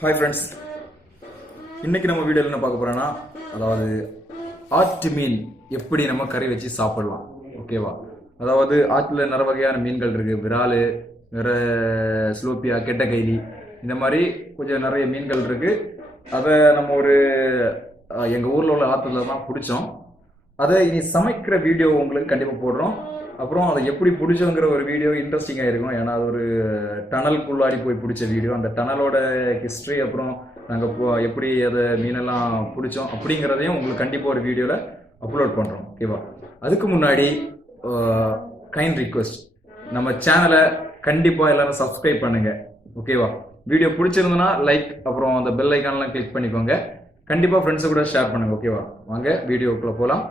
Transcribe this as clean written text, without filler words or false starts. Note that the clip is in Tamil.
ஹாய் ஃப்ரெண்ட்ஸ், இன்னைக்கு நம்ம வீடியோவில் என்ன பார்க்க போறோம்னா, அதாவது ஆற்று மீன் எப்படி நம்ம கறி வச்சு சாப்பிடலாம். ஓகேவா? அதாவது ஆற்றுல நிறைய வகையான மீன்கள் இருக்கு. விரால், வேற ஸ்லோப்பியா, கெட்ட கைலி, இந்த மாதிரி கொஞ்சம் நிறைய மீன்கள் இருக்கு. அதை நம்ம எங்கள் ஊரில் உள்ள ஆற்றுல தான் பிடிச்சோம். அதை இனி சமைக்கிற வீடியோ உங்களுக்கு கண்டிப்பாக போடுறோம். அப்புறம் அதை எப்படி பிடிச்சோங்கிற ஒரு வீடியோ இன்ட்ரெஸ்டிங்காக இருக்கும். ஏன்னா அது ஒரு டனலுக்குள்ளாடி போய் பிடிச்ச வீடியோ. அந்த டனலோட ஹிஸ்ட்ரி, அப்புறம் நாங்கள் எப்படி அதை மீனெல்லாம் பிடிச்சோம் அப்படிங்கிறதையும் உங்களுக்கு கண்டிப்பாக ஒரு வீடியோவில் அப்லோட் பண்ணுறோம். ஓகேவா? அதுக்கு முன்னாடி கைண்ட் ரிக்வெஸ்ட், நம்ம சேனலை கண்டிப்பாக எல்லாரும் சப்ஸ்கிரைப் பண்ணுங்க. ஓகேவா? வீடியோ பிடிச்சிருந்ததுன்னா லைக், அப்புறம் அந்த பெல் ஐக்கான்லாம் கிளிக் பண்ணிக்கோங்க. கண்டிப்பாக ஃப்ரெண்ட்ஸு கூட ஷேர் பண்ணுங்க. ஓகேவா? வாங்க வீடியோக்குள்ளே போகலாம்.